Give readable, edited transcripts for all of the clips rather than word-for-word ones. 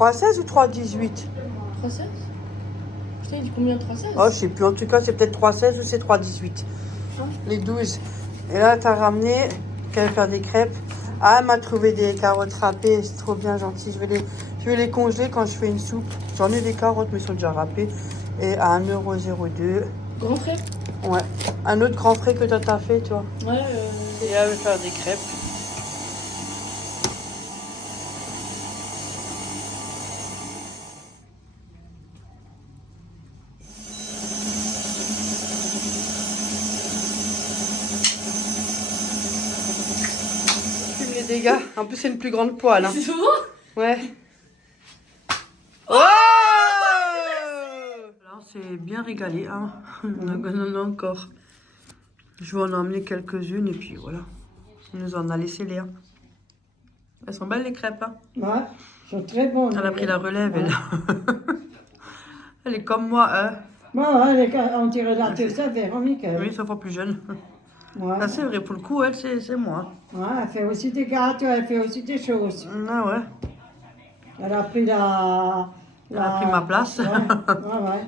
3,16 ou 3,18? 3,16. Putain, il dit combien 3,16? Oh, je sais plus. En tout cas, c'est peut-être 3,16 ou c'est 3,18. Ah. Les 12. Et là, t'as ramené qu'elle veut faire des crêpes. Ah, elle m'a trouvé des carottes râpées. C'est trop bien gentil. Je vais les congeler quand je fais une soupe. J'en ai des carottes, mais elles sont déjà râpées. Et à 1,02 €. Grand frère? Ouais. Un autre grand frais que toi t'as fait, toi. Ouais. Et elle veut faire des crêpes. Fume les dégâts. En plus, c'est une plus grande poêle. Hein. C'est souvent? Ouais. Oh, là, on s'est bien régalé. Hein. On en a encore. Je vais en emmener quelques-unes et puis voilà. On nous en a laissé les. Elles sont belles les crêpes. Hein. Ouais, elles sont très bonnes. Elle a pris la relève, elle. Elle est comme moi, hein. Ouais, on dirait la Tessa Véronique. Oui, sauf fois plus jeune. Ouais. Ah, c'est vrai, pour le coup, elle, c'est moi. Ouais, elle fait aussi des gâteaux, elle fait aussi des choses. Ah ouais. Elle a pris Elle a pris ma place. Ouais, ouais.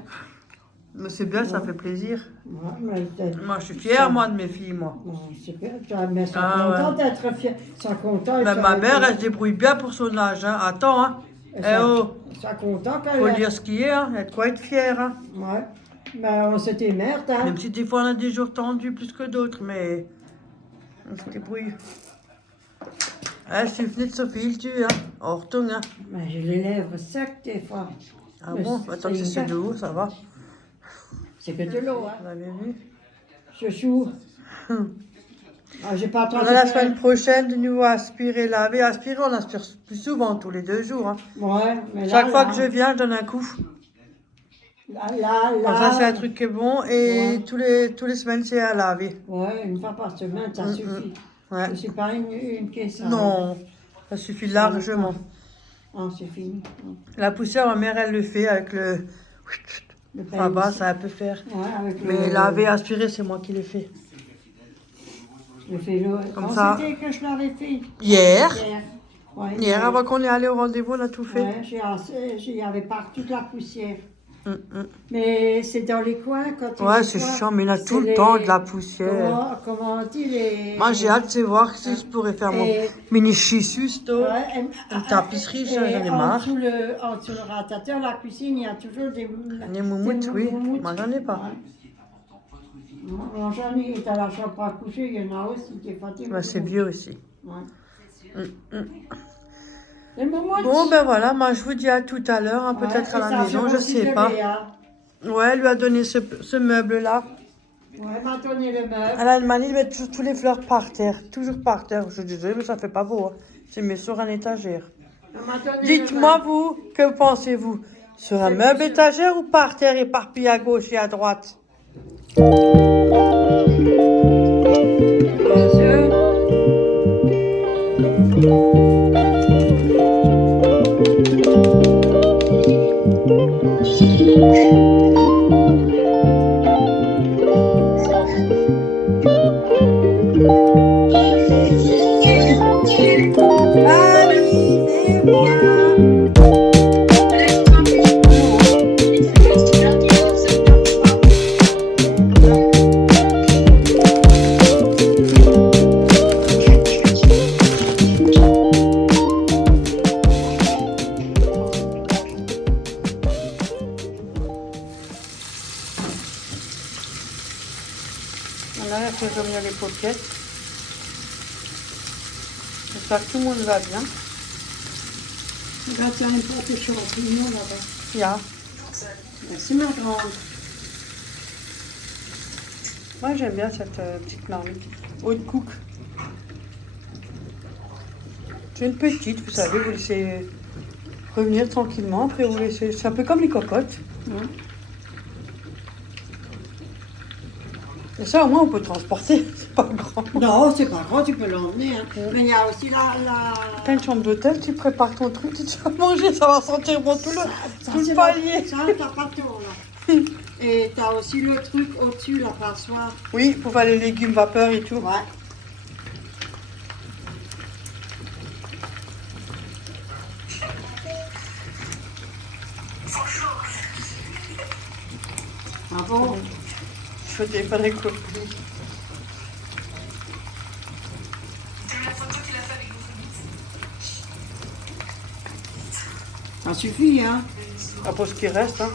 Mais c'est bien, ça fait plaisir. Ouais, mais Moi, je suis fière, moi, de mes filles, moi. bon, c'est bien, mais elles sont Ah, contentes d'être fières. Elles sont contentes. Ben, ma mère, elle se débrouille bien pour son âge. Hein. Attends, hein. Eh oh, Elles sont contentes qu'elle faut dire ce qui est, hein. Il y a de quoi être fière, hein. Ouais. Mais on s'était merde, hein. Même si des fois, on a des jours tendus plus que d'autres, mais on se débrouille. Ah, c'est venu de Sophie, il tue, hein. On retourne, hein. Mais j'ai les lèvres secs des fois. Ah Mais bon? Attends que c'est de l'eau, ça va. C'est que de l'eau, hein. Vous avez vu? Chouchou. Ah, j'ai pas On attendu. a la semaine prochaine de nouveau aspirer, laver. Aspirer, on aspire plus souvent, tous les 2 jours. Hein. Ouais, mais là, Chaque fois là, que je viens, je donne un coup. Là. Comme ça, c'est un truc qui est bon. Et Ouais. tous les semaines, c'est à laver. Ouais, une fois par semaine, ça suffit. Ouais. Je suis pas une caisse. hein. Non, ça suffit largement. Ah, c'est fini. La poussière, ma mère, elle le fait avec le... Le Enfin, bas, pince. ça elle peut faire. Ouais, avec Mais laver, aspirer, c'est moi qui l'ai fait. Je fais le... Comme Quand ça. c'était que je l'avais fait? Hier. Ouais, Hier, avant qu'on ait allé au rendez-vous, on a tout fait. Ouais, il y avait partout de la poussière. Hum, hum. Mais c'est dans les coins quand il Ouais, c'est chiant, mais il y a tout le temps de la poussière. Comment on dit les... Moi, j'ai hâte de voir si je pourrais faire mon Et- mini chissus, toi. Ouais, Une tapisserie, ça, et j'en ai en marre. dessous le radiateur, la cuisine, il y a toujours des... Les moumoutes, oui. moumoutes. Moi, j'en ai pas. Ouais. Moi, j'en ai, et dans la chambre à coucher, il y en a aussi, des fois, des Bah, c'est moumoutes. vieux aussi. Ouais. Hum. Les moumoutes. Bon, ben voilà, moi, je vous dis à tout à l'heure, hein, Ouais, peut-être et à ça la maison, fait je aussi sais de pas. Léa. Ouais, elle lui a donné ce meuble-là. Ouais, elle m'a donné le meuble. Elle a demandé de mettre toujours tous les fleurs par terre. Toujours par terre. Je suis désolée, mais ça fait pas beau. Hein. C'est mis sur un étagère. Elle m'a donné le Dites-moi, meuble. vous, que pensez-vous? Sur un meuble étagère ou par terre éparpillé à gauche et à droite? Voilà, elle fait revenir les paupiètes. J'espère que tout le monde va bien. Regarde, il y a un pot de champignons là-bas. Ja. Merci, ma grande. Moi, j'aime bien cette petite marmite. Haute cook. C'est une petite, vous savez, vous laissez revenir tranquillement. Après, vous laissez. C'est un peu comme les cocottes. Ouais. Et ça, au moins, on peut transporter. C'est pas grand. Non, c'est pas grand, tu peux l'emmener. Hein. Mais il y a aussi la... T'as une chambre d'hôtel, tu prépares ton truc, tu vas manger, ça va sentir bon tout c'est le palier. Ça, t'as pas tort, là. Et t'as aussi le truc au-dessus, la passoire. Oui, pour faire les légumes vapeur et tout. Ouais. le téléphone avec copie. Ça suffit, hein. Ah, pour ce qui reste, hein.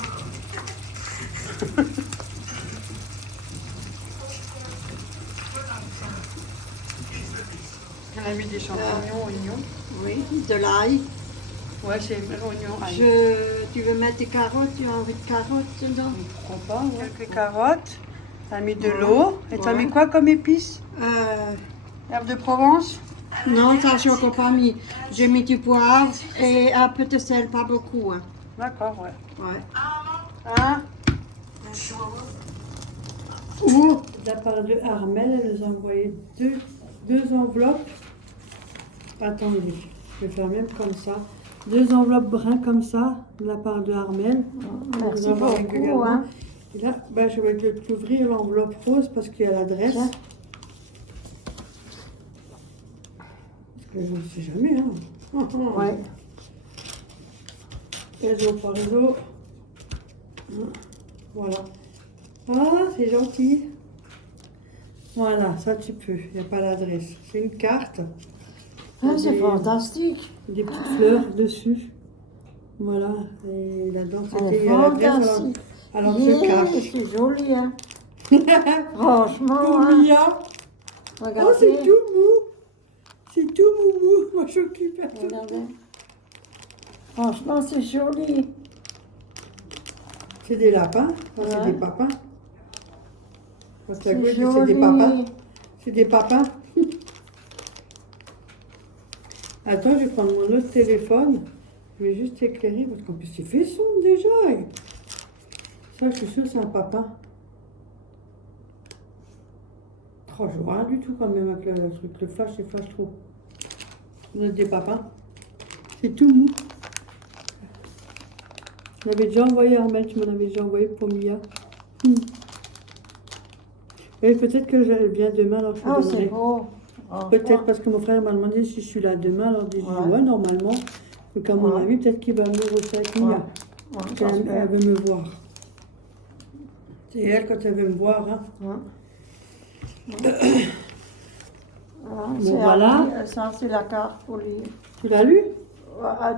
Elle a mis des champignons, oignons. Oui, de l'ail. Ouais, c'est oignons, ail. Tu veux mettre des carottes? Tu as envie de carottes dedans? Pourquoi pas, ouais. Quelques carottes. T'as mis de l'eau. Et t'as mis quoi comme épices? Herbe de Provence? Non, ça, je n'ai encore pas mis. J'ai mis du poivre et un peu de sel, pas beaucoup. Hein. D'accord, ouais. Ouais. Hein? Ouh. De la part de Armel, elle nous a envoyé deux enveloppes. Attendez, je vais faire même comme ça. 2 enveloppes bruns comme ça, de la part de Armel. Merci Nous envoie beaucoup. régulièrement. Hein. Et là, ben, je vais t'ouvrir l'enveloppe rose parce qu'il y a l'adresse. Tiens. Parce que je ne sais jamais. Hein. Ouais. Réseau par réseau. Voilà. Ah, c'est gentil. Voilà, ça tu peux. Il n'y a pas l'adresse. C'est une carte. Ah, c'est Des- fantastique. Des petites fleurs dessus. Voilà. Et là-dedans, Elle c'était est l'adresse. fantastique. Alors, je cache. C'est joli, hein. Franchement, Pour hein. Mia. Oh, Regardez. c'est tout mou. C'est tout moumou. Moi, je s'occupe à tout. Regardez. Franchement, c'est joli. C'est des lapins. Ça, c'est Ouais. des papins. Parce que C'est la gauche, c'est joli. des papins. C'est des papins. Attends, je vais prendre mon autre téléphone. Je vais juste éclairer parce qu'en plus, il fait sombre déjà. Ça, je suis sûre, c'est un papin. Oh, je vois rien du tout quand même avec le truc. Le flash, il flash trop. Vous êtes des papins. C'est tout mou. Je l'avais déjà envoyé à Armel, tu m'en avais déjà envoyé pour Mia. Et peut-être que elle vient demain, alors je Ah, vous c'est donnerai. beau. Oh, Peut-être parce que mon frère m'a demandé si je suis là demain, alors je dis Ouais. ouais, normalement. Donc à mon Ouais. avis, peut-être qu'il va venir aussi avec Mia. Ouais. Parce Ouais, qu'elle j'espère. elle veut me voir. C'est elle quand elle veut me voir. Hein. Ouais. Bon, C'est voilà. Ça, c'est la carte pour lui. Tu l'as lu?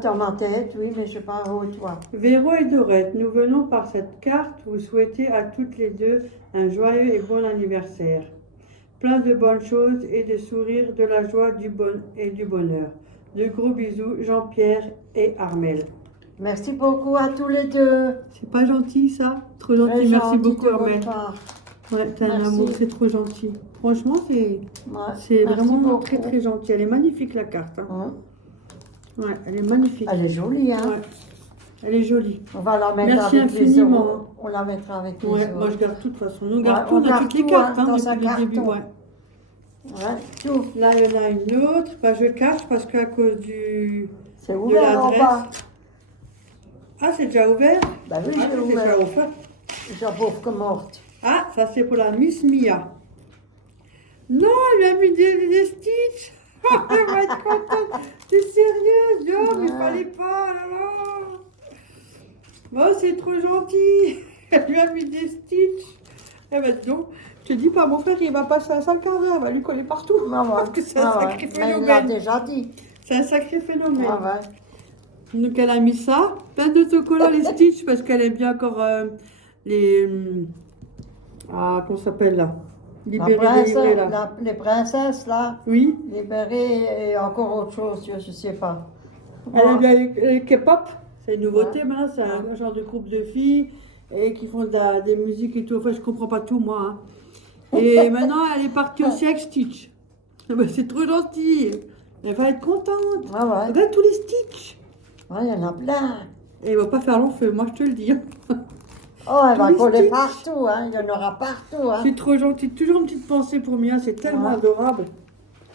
Dans ma tête, oui, mais je ne sais pas où toi. Véro et Dorette, nous venons par cette carte vous souhaiter à toutes les deux un joyeux et bon anniversaire. Plein de bonnes choses et de sourires, de la joie et du bonheur. De gros bisous, Jean-Pierre et Armel. Merci beaucoup à tous les deux. C'est pas gentil ça? Trop gentil, Très merci gentil beaucoup de votre Armel. part. Ouais, t'as un Merci. amour, c'est trop gentil. Franchement, c'est Ouais, merci vraiment beaucoup. très très gentil. Elle est magnifique la carte. Hein. Hein. Ouais, elle est magnifique. Elle est jolie, hein. Ouais. Elle est jolie. On va la mettre Merci avec les infiniment. autres. On la mettra avec les Ouais, autres. moi je garde tout de toute façon. Nous Ouais, gardons on tout, on a garde toutes les tout, cartes hein, hein, dans un depuis le début. carton. Ouais. Ouais, tout. Là, il y en a une autre. Bah, je cache parce qu'à cause C'est de ouvert en l'adresse. bas. Ah, c'est déjà ouvert? Bah oui, Ah, c'est c'est déjà ouvert. ouvert. J'ai pauvre que morte. Ah, ça c'est pour la Miss Mia. Non, elle lui a mis des stitches. Elle va être contente. T'es sérieuse? Non, mais Ouais. fallait pas. Là, là. Bon, c'est trop gentil. Elle lui a mis des stitches. Eh ben, donc, je te dis pas, mon frère, il va passer un sale quart d'heure. Elle va lui coller partout. Ah ouais. Parce que c'est un Ah sacré ouais. Mais il l'a phénomène. déjà dit. C'est un sacré phénomène. Ah ouais. Donc, elle a mis ça. Plein d'autocollants, les stitches, parce qu'elle aime bien encore les. Ah, comment ça s'appelle là? Libéré, délivré là. Les princesses, là, Oui. libérées et encore autre chose, je ne sais pas. Elle aime bien le K-pop. C'est une nouveauté Ouais. maintenant. C'est un genre de groupe de filles et qui font des musiques et tout. Enfin, je comprends pas tout, moi. Hein. Et maintenant, elle est partie aussi avec Stitch. Ah ben, c'est trop gentil. Elle va être contente. Ah ouais. Regarde tous les Stitch. Ouais, il y en a plein. Et il va pas faire long feu, moi je te le dis. Hein. Oh, elle va Tous les coller Stitch. partout, hein. Il y en aura partout, hein. C'est trop gentil. Toujours une petite pensée pour Mia. C'est tellement Ouais. adorable.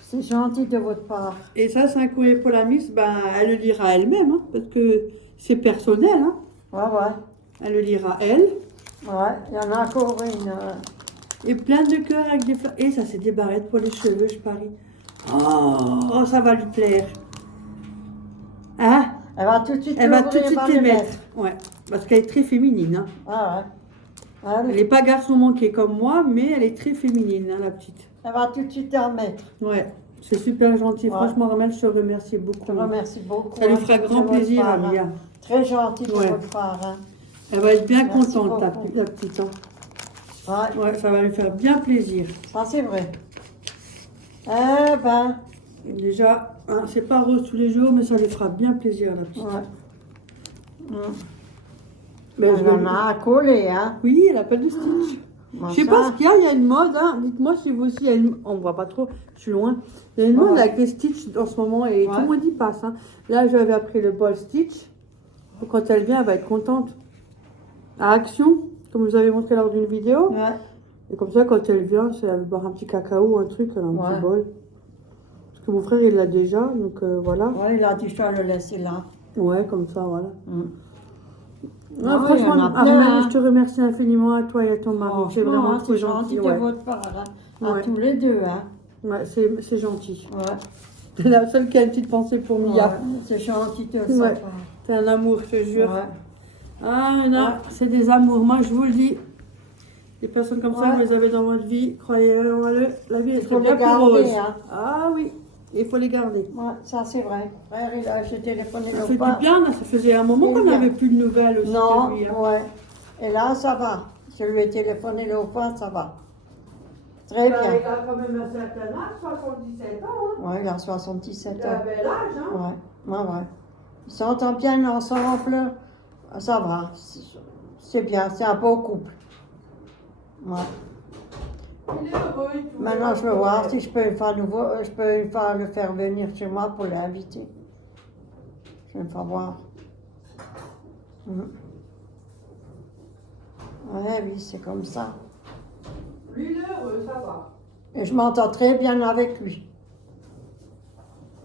C'est gentil de votre part. Et ça, c'est un courrier pour la Miss. Ben, elle le lira elle-même. Hein, parce que c'est personnel. Hein. Ouais, ouais. Elle le lira elle. Ouais, il y en a encore une. Et plein de cœurs avec des fleurs. Et ça, c'est des barrettes pour les cheveux, je parie. Oh, ça va lui plaire. Hein? Elle va tout de suite Elle va tout de l'ouvrir, suite elle va les les mettre. Ouais, parce qu'elle est très féminine. Hein. Ah Ah oui. Elle n'est pas garçon manqué comme moi, mais elle est très féminine, hein, la petite. Elle va tout de suite en mettre. Ouais, c'est super gentil. Ouais. Franchement, Ramel, je te remercie Je beaucoup. te remercie beaucoup. Ça lui hein, fera de grand votre plaisir, part, hein. Amia. Très gentil de Ouais. votre part. Hein. Elle va être bien Merci contente, beaucoup. la petite. Hein. Ouais, Ouais, ça va lui faire bien plaisir. ça c'est vrai. Eh ben, Déjà, hein, c'est pas rose tous les jours, mais ça lui fera bien plaisir, la petite. ouais. Ben, je Elle vais en lui- a à coller, hein. Oui, elle appelle du Stitch. Moi, Je sais ça, pas ce qu'il y a, il y a une mode, hein. Dites-moi si vous aussi, il y a une... on voit pas trop, je suis loin. Il y a une mode Ouais. avec les Stitch en ce moment et tout Ouais. le monde y passe. Hein. Là, j'avais appris le ball Stitch. Donc, quand elle vient, elle va être contente. À Action, comme je vous avais montré lors d'une vidéo. Ouais. Et comme ça, quand elle vient, elle veut boire un petit cacao, un truc, elle a un Ouais. petit bol. Parce que mon frère, il l'a déjà, donc voilà. Ouais, il a dit je dois le laisser là. Ouais, comme ça, voilà. Ah oui, franchement, il y en a plein, Armelle, hein. je te remercie infiniment à toi et à ton mari. C'est Franchement, vraiment hein, trop c'est gentil. gentil de Ouais. votre part. Hein. À Ouais. tous les deux, hein. Ouais, c'est gentil. Ouais. T'es la seule qui a une petite pensée pour Mia. Ouais, c'est gentil de Ouais. sa part. T'es un amour, je te jure. Ouais. Ah, non, Ouais. c'est des amours. Moi, je vous le dis. Des personnes comme ça, Ouais. vous les avez dans votre vie. Croyez-moi, la vie est Il faut bien les plus garder, rose. hein. Ah oui, il faut les garder. Ouais, ça c'est vrai. Frère, j'ai téléphoné Ça l'autre fait du fois. bien, là. Ça faisait un moment C'est qu'on bien. n'avait plus de nouvelles aussi Non, de lui. Hein. ouais. Et là, ça va. Je lui ai téléphoné l'autre fois, ça va. Très Bah, bien. il a quand même un certain âge, 77 ans. Hein. Ouais, il a 77 Il a un ans. bel âge. Hein. Ouais, ouais. Ils s'entendent bien ensemble. Ça va. C'est bien, c'est un beau couple. Ouais. Il est heureux et tout. Maintenant, je veux voir si je peux le faire nouveau, je peux le faire venir chez moi pour l'inviter. Je vais me faire voir. Ouais, oui, c'est comme ça. Lui, il est heureux, ça va. Et je m'entends très bien avec lui.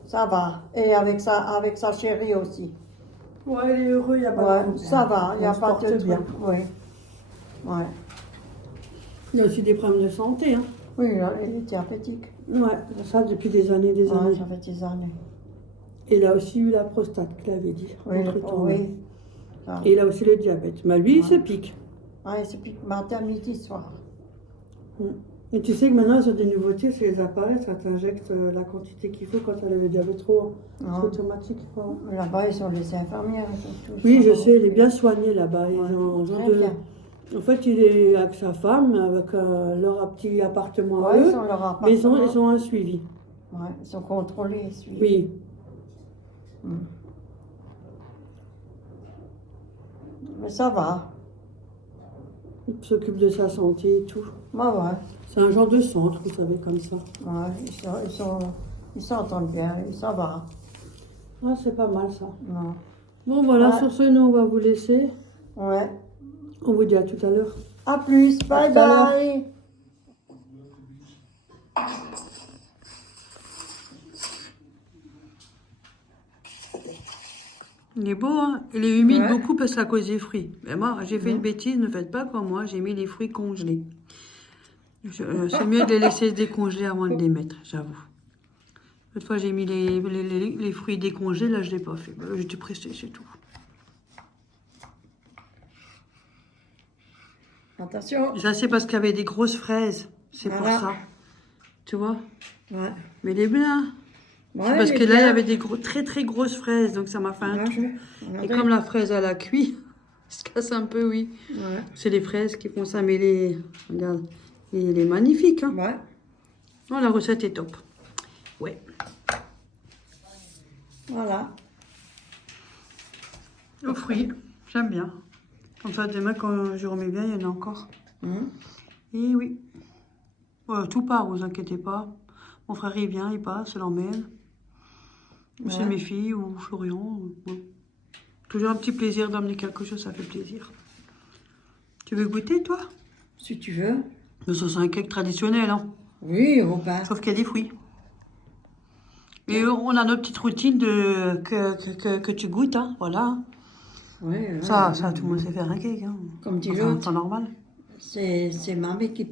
Ça va. Et avec sa chérie aussi. Ouais, il est heureux, il n'y a pas de Ouais, problème. ça va, il n'y a On se pas porte de bien. truc. Oui. Ouais. Il y a aussi des problèmes de santé. Hein. Oui, il est diabétique. Ouais, ça depuis des années, des Ouais, années. ça fait des années. Et il a aussi eu la prostate, qu'il avait dit. Oui, entre-temps. oui. Ah. Et il a aussi le diabète. Mais lui, il Ouais. se pique. Ouais, c'est puis matin, midi, soir. Et tu sais que maintenant, sur des nouveautés, c'est les appareils, ça t'injecte la quantité qu'il faut quand tu as le diabète trop haut. C'est Ah. automatique. Ouais. Là-bas, ils sont les infirmières. Ils sont tous Oui, je là-bas. sais, il est bien soigné là-bas. Ils Ouais, ont très de... bien. En fait, il est avec sa femme, avec leur petit appartement à Ouais, eux. ils sont leur appartement. Mais ils ont un suivi. Ouais, ils sont contrôlés, suivis. Oui. Mais ça va. Il s'occupe de sa santé et tout. Bah ouais. C'est un genre de centre, vous savez, comme ça. Ouais, ils s'entendent bien, et ça va. Ah, c'est pas mal ça. Non. Bon, voilà, Ouais. sur ce, nous, on va vous laisser. Ouais. On vous dit à tout à l'heure. À plus, bye tout à l'heure. bye. Il est beau, hein. Il est humide Ouais. beaucoup parce qu'à cause des fruits. Mais moi, j'ai fait une Mhm. bêtise, ne faites pas comme moi, j'ai mis les fruits congelés. C'est mieux de les laisser se décongeler avant de les mettre, j'avoue. L'autre fois, j'ai mis les fruits décongelés, là, je ne l'ai pas fait. Bah, j'étais pressée, c'est tout. Attention. Ça, c'est parce qu'il y avait des grosses fraises. C'est Voilà. pour ça. Tu vois? Ouais. Mais il est bien. Ouais, C'est parce il est que là, il y bien. avait des très très grosses fraises, donc ça m'a fait un Ouais, tout. regardez. Et comme la fraise, elle a cuit, elle se casse un peu, oui. Ouais. C'est les fraises qui font ça, mais regarde, il est magnifique. Hein. Ouais. Oh, la recette est top. Ouais. Voilà. Aux fruits, j'aime bien. Comme ça, demain, quand je remets bien, il y en a encore. Et oui. Ouais, tout part, vous inquiétez pas. Mon frère, il vient, il passe, je l'emmène. Ou c'est Ouais. mes filles, ou Florian. Ouais. Toujours un petit plaisir d'emmener quelque chose, ça fait plaisir. Tu veux goûter, toi? Si tu veux. Mais ça, c'est un cake traditionnel, hein. Oui, au pain. Sauf qu'il y a des fruits. Et on a notre petite routine que tu goûtes, hein, voilà. Ouais, Ça, tout le monde sait faire un cake, hein. Comme dit Enfin, l'autre. c'est normal. C'est mamie qui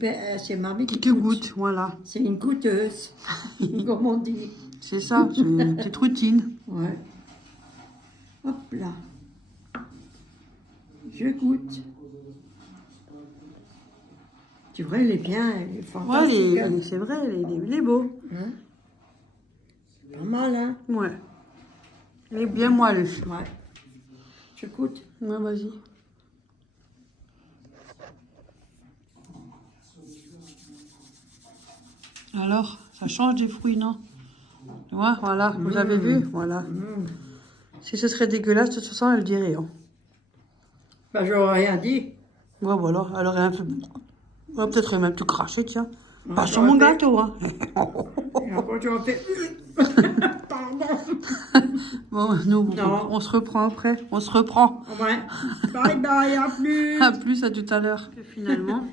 Qui goûte, voilà. C'est une goûteuse, comme on dit. C'est ça, c'est une petite routine. Ouais. Hop là. Je goûte. Tu vois, il est bien, il est Ouais, fantastique. Hein. c'est vrai, il est beau. Hein? Pas mal, hein? Ouais. Il est bien moelleux. Ouais. Tu goûtes? Ouais, vas-y. Alors, ça change des fruits, non? Tu vois, voilà, vous avez vu? Voilà. Si ce serait dégueulasse, de toute façon, elle dirait. Hein. Ben, j'aurais rien dit. Ouais, voilà, elle aurait un peu... Ouais, peut-être même tout craché, tiens. Ouais, Pas sur mon j'aurais gâteau, hein. Et encore, tu vas faire... Pardon. Bon, nous, Non. on se reprend après. On se reprend. Ouais. Bye bye, à plus. À plus, à tout à l'heure. Finalement,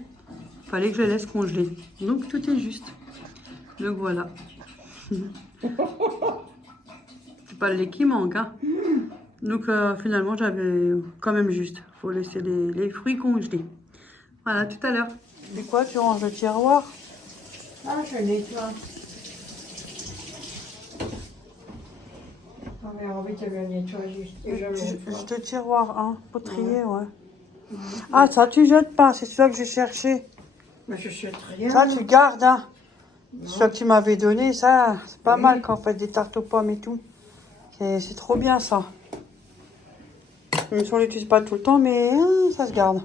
fallait que je la laisse congeler. Donc, tout est juste. Donc, voilà. C'est pas le lait qui manque, hein. Donc, finalement, j'avais quand même juste. Faut laisser les fruits congelés. Voilà, tout à l'heure. C'est quoi, tu ranges le tiroir? Ah, je nettoie. J'avais envie de le nettoyer. Et je le nettoie. Juste le tiroir, hein, pour trier, ouais. Ah, ça, tu jettes pas, c'est celui que j'ai cherché. Mais je sais rien. Ça, tu gardes, hein. Celui que tu m'avais donné, ça, c'est pas mal quand on fait des tartes aux pommes et tout. C'est trop bien, ça. Même si on l'utilise pas tout le temps, mais ça se garde.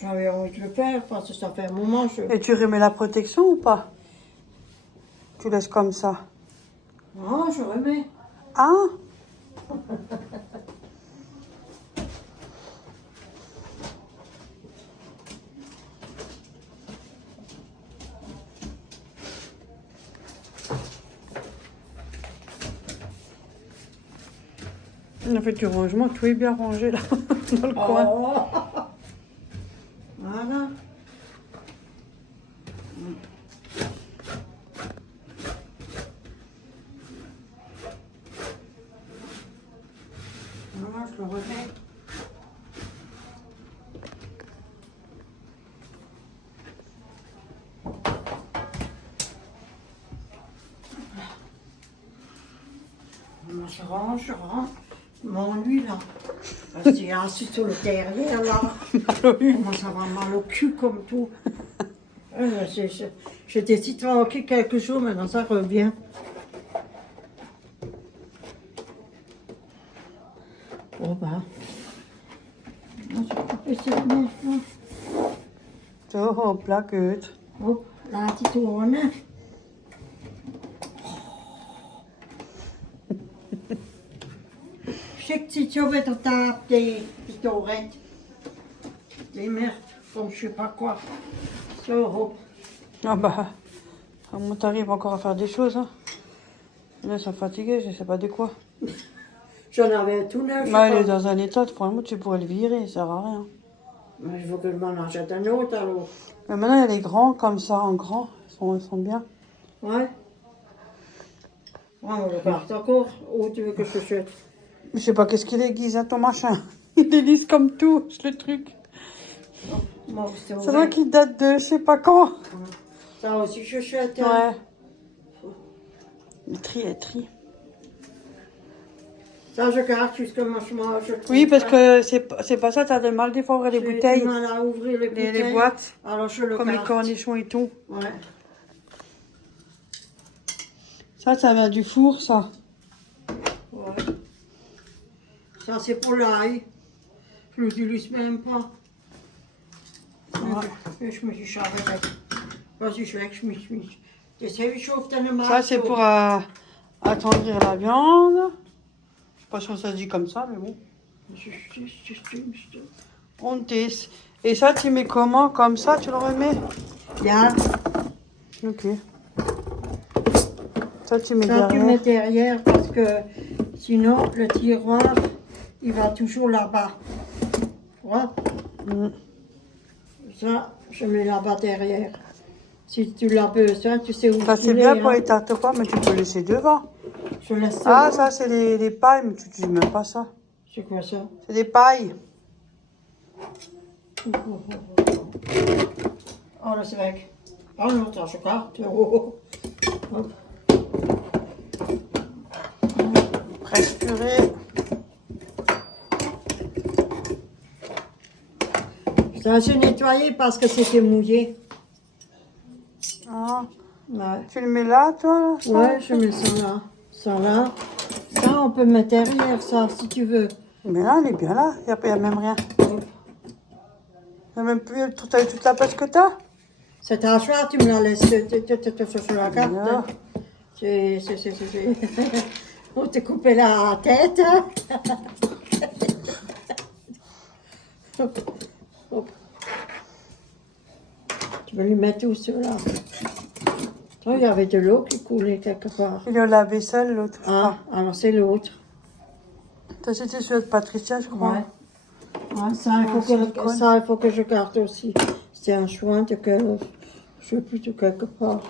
J'avais envie de le faire parce que ça fait un moment. Et tu remets la protection ou pas? Tu laisses comme ça. Non, je remets. Ah, on a fait du rangement, tout est bien rangé là, dans le coin. Oh. Voilà. Voilà, je le remets. Je range. Mon lui là. Parce qu'il est assis sur le derrière là. Comment ça va mal au cul comme tout. J'étais si tranquille quelques jours, maintenant ça revient. Oh bah. On s'est coupé cette mèche là. Oh, plaquette. Oh, là tu tournes. Je sais que si tu veux te taper des torettes, des merdes, comme je sais pas quoi. So, Ah bah, comment t'arrives encore à faire des choses, hein? Là, ça fatigué, je sais pas de quoi. j'en avais tout neuf. je Bah, sais il est pas. dans un état, franchement, tu pourrais le virer, ça sert à rien. Mais il faut que je m'en achète un autre alors. Mais maintenant, il est grand, comme ça, en grand. Ils sont bien. Ouais. Ouais, on le garde encore. Où tu veux que je jette? Je sais pas qu'est-ce qu'il aiguise, hein, ton machin. Il est lisse comme tout, le truc. Bon, c'est C'est vrai qu'il date de je sais pas quand. Ça aussi, je jette. Hein. Ouais. Il trie. Ça, je garde jusqu'à moi, je mange. Oui, parce que c'est pas ça, t'as de mal des fois à ouvrir les J'ai bouteilles, du mal à ouvrir les bouteilles. les boîtes, Alors, je le comme les garde. cornichons et tout. Ouais. Ça vient du four, ça. Ouais. Ça, c'est pour l'ail. Je l'utilise même pas. Ouais. Je me suis chargée. Vas-y, je vais que je me suis. J'essaie de chauffer dans le marteau. Ça, c'est pour attendrir la viande. Je sais pas si ça se dit comme ça, mais bon. On teste. Et ça, tu mets comment? Comme ça, tu le remets? Bien. Ok. Ça, tu mets Ça, tu derrière. mets derrière parce que sinon, le tiroir, il va toujours là-bas. Tu vois? Ça, je mets là-bas derrière. Si tu l'as besoin, tu sais où Ça, tu c'est l'es, bien pour hein. les tartes aux pommes, mais tu peux laisser devant. Je laisse Ah, devant. ça, c'est les pailles, mais tu dis même pas ça. C'est quoi ça? C'est des pailles. Oh, là, c'est vrai. Oh non, attends, je garde. Oh. Hop. Presse purée. Ça, j'ai nettoyé parce que c'était mouillé. Ah, Ouais. tu le mets là, toi là, ça Ouais, je mets ça là. Ça là. Ça, on peut mettre derrière ça, si tu veux. Mais là, elle est bien là. Il n'y a même rien. Il n'y a même plus toute la place que t'as. Cette hachoir, tu me la laisses sur la carte. Bien. On t'a coupé la tête. Hein. Tu veux lui mettre où cela? Il y avait de l'eau qui coulait quelque part. Il est au lave-vaisselle, l'autre. Ah, alors c'est l'autre. Ça, c'était celui de Patricia, je crois. Ouais. Ouais, ça, il faut que je garde aussi. C'est un chouin de que je sais plus de quelque part.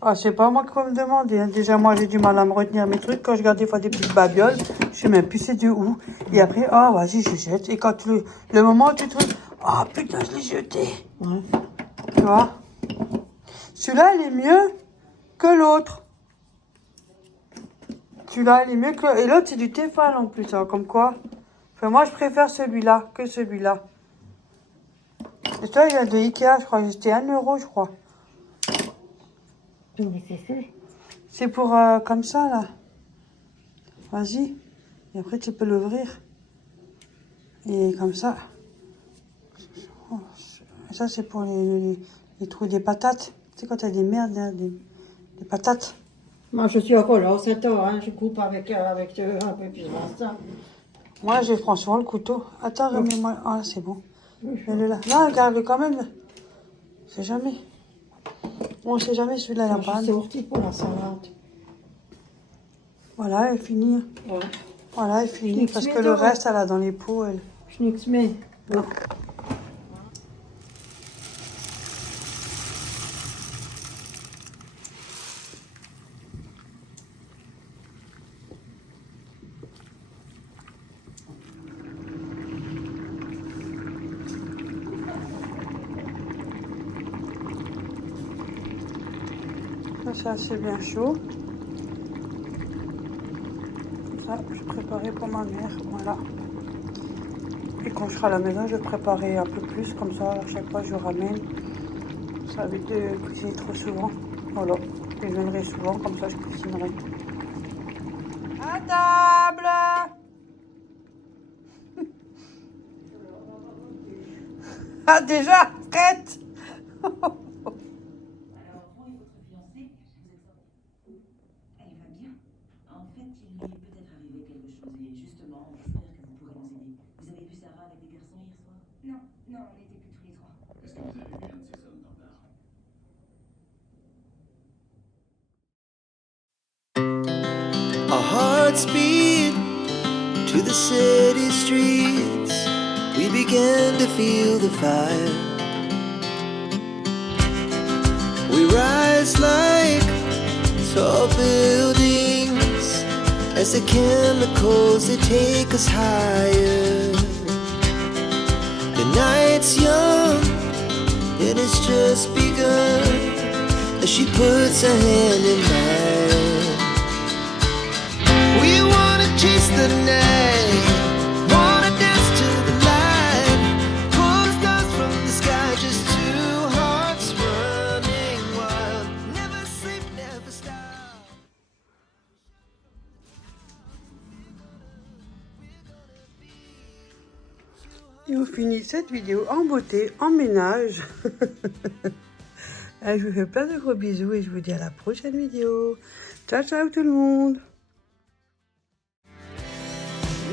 Ah, c'est pas moi qui vais me demander. Hein. Déjà, moi, j'ai du mal à me retenir mes trucs. Quand je garde des fois des petites babioles, je sais même plus c'est de où. Et après, oh, vas-y, je jette. Et quand le moment où tu trouves, oh putain, je l'ai jeté. Ouais. Tu vois? Celui-là, il est mieux que l'autre. Celui-là, il est mieux que... Et l'autre, c'est du Tefal en plus, hein, comme quoi. Enfin, moi, je préfère celui-là que celui-là. Et toi, il est de Ikea, je crois. C'était 1 euro, je crois. C'est pour comme ça, là. Vas-y. Et après, tu peux l'ouvrir. Et comme ça. Ça, c'est pour les trous des patates. Tu sais, quand t'as des merdes, hein, des patates. Moi, je suis encore là, c'est tôt, hein. Je coupe avec un peu plus ça. Moi, je prends souvent le couteau. Attends, remets-moi. Ah, c'est bon. Mets-le là. Non, garde-le quand même. C'est jamais. On sait jamais celui-là, la panne. C'est sorti pour la salade. Voilà, elle est finie. Ouais. Voilà, elle est finie. Parce que le reste, elle a dans les pots, elle. Je niks mee. Non. Ça, c'est bien chaud. Ça, je préparais pour ma mère. Voilà. Et quand je serai à la maison, je vais préparer un peu plus. Comme ça, à chaque fois, je ramène. Ça évite de cuisiner trop souvent. Voilà. Et je viendrai souvent, comme ça, je cuisinerai. À table! Ah, déjà? Prête? Our hearts beat to the city streets. We began to feel the fire. We rise like tall buildings as the chemicals, they take us higher. The night's young and it's just begun as she puts her hand in mine. We wanna chase the night, wanna dance to the light, pull the stars from the sky, just two hearts running wild, never sleep, never stop. Et on finit cette vidéo en beauté, en ménage. Je vous fais plein de gros bisous et je vous dis à la prochaine vidéo. Ciao, ciao tout le monde.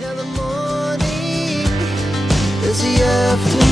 Now the morning is the afternoon.